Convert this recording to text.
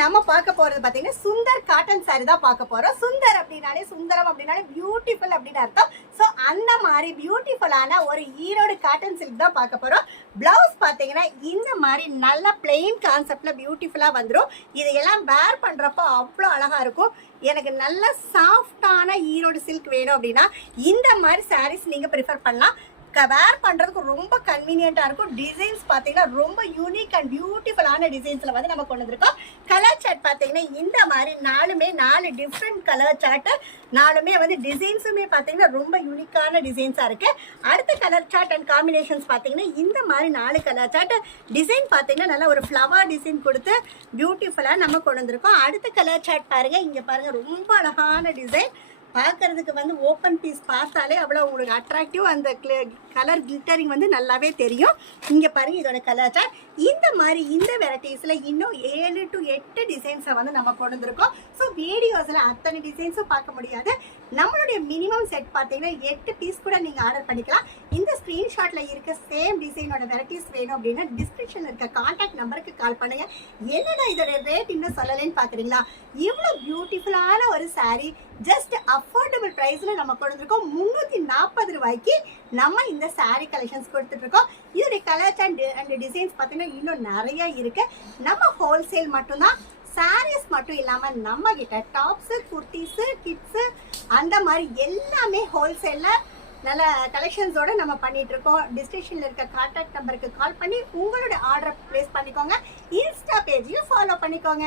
நம்ம பார்க்க போறது பாத்தீங்கன்னா சுந்தர் காட்டன் சாரி தான் பார்க்க போறோம். சுந்தர் அப்படின்னாலே சுந்தரம் அப்படின்னாலே பியூட்டிஃபுல் அப்படின்னு அர்த்தம். ஸோ அந்த மாதிரி பியூட்டிஃபுல்லான ஒரு ஈரோடு காட்டன் சில்க் தான் பார்க்க போறோம். பிளவுஸ் பாத்தீங்கன்னா இந்த மாதிரி நல்ல பிளெயின் கான்செப்ட்ல பியூட்டிஃபுல்லா வந்துடும். இதையெல்லாம் வேர் பண்றப்போ அவ்வளோ அழகா இருக்கும். எனக்கு நல்ல சாஃப்டான ஈரோடு சில்க் வேணும் அப்படின்னா இந்த மாதிரி சாரீஸ் நீங்க ப்ரிஃபர் பண்ணலாம். வேர் பண்ணுறதுக்கு ரொம்ப கன்வீனியண்ட்டாக இருக்கும். டிசைன்ஸ் பார்த்தீங்கன்னா ரொம்ப யூனிக் அண்ட் பியூட்டிஃபுல்லான டிசைன்ஸில் வந்து நம்ம கொண்டு வந்திருக்கோம். கலர் சார்ட் பார்த்தீங்கன்னா இந்த மாதிரி 4 டிஃப்ரெண்ட் கலர் சார்ட்டு, 4 வந்து டிசைன்ஸுமே பார்த்தீங்கன்னா ரொம்ப யூனிக்கான டிசைன்ஸாக இருக்குது. அடுத்த கலர் சார்ட் அண்ட் காம்பினேஷன்ஸ் பார்த்தீங்கன்னா இந்த மாதிரி 4 கலர் சார்ட் டிசைன் பார்த்தீங்கன்னா நல்லா ஒரு ஃப்ளவர் டிசைன் கொடுத்து பியூட்டிஃபுல்லாக நம்ம கொண்டு வந்திருக்கோம். அடுத்த கலர் சார்ட் பாருங்கள், இங்கே பாருங்கள் ரொம்ப அழகான டிசைன். பார்க்கறதுக்கு வந்து ஓப்பன் பீஸ் பார்த்தாலே அவ்வளோ உங்களுக்கு அட்ராக்டிவ். அந்த கலர் கிளிட்டரிங் வந்து நல்லாவே தெரியும். இங்கே பாருங்கள் இதோட கலர் சார்ட். இந்த மாதிரி இந்த வெரைட்டிஸில் இன்னும் 7 to 8 டிசைன்ஸை வந்து நம்ம கொண்டு வந்திருக்கோம். ஸோ வீடியோஸில் அத்தனை டிசைன்ஸும் பார்க்க முடியாது. நம்மளுடைய மினிமம் செட் பார்த்தீங்கன்னா 8 பீஸ் கூட நீங்கள் ஆர்டர் பண்ணிக்கலாம். இந்த ஸ்க்ரீன்ஷாட்டில் இருக்க சேம் டிசைனோட வெரைட்டிஸ் வேணும் அப்படின்னா டிஸ்கிரிப்ஷனில் இருக்க கான்டாக்ட் நம்பருக்கு கால் பண்ணுங்கள். என்னடா இதோட ரேட் இன்னும் சொல்லலைன்னு பார்க்குறீங்களா? இவ்வளோ பியூட்டிஃபுல்லான ஒரு சாரீ ஜஸ்ட் அஃபோர்டபுள் ப்ரைஸில் நம்ம கொடுத்துருக்கோம். 340 ரூபாய்க்கு நம்ம இந்த சாரீ கலெக்ஷன்ஸ் கொடுத்துட்ருக்கோம். இதோடைய கலர்ஸ் அண்ட் டிசைன்ஸ் பார்த்தீங்கன்னா இன்னும் நிறைய இருக்குது. நம்ம ஹோல்சேல் மட்டும்தான், சாரீஸ் மட்டும் இல்லாமல் நம்ம கிட்ட டாப்ஸு, குர்த்திஸு, கிட்ஸு அந்த மாதிரி எல்லாமே ஹோல்சேலில் நல்ல கலெக்ஷன்ஸோடு நம்ம பண்ணிகிட்ருக்கோம். டிஸ்கிரிப்ஷனில் இருக்க கான்டாக்ட் நம்பருக்கு கால் பண்ணி உங்களோட ஆர்டரை ப்ளேஸ் பண்ணிக்கோங்க. இன்ஸ்டா பேஜையும் ஃபாலோ பண்ணிக்கோங்க.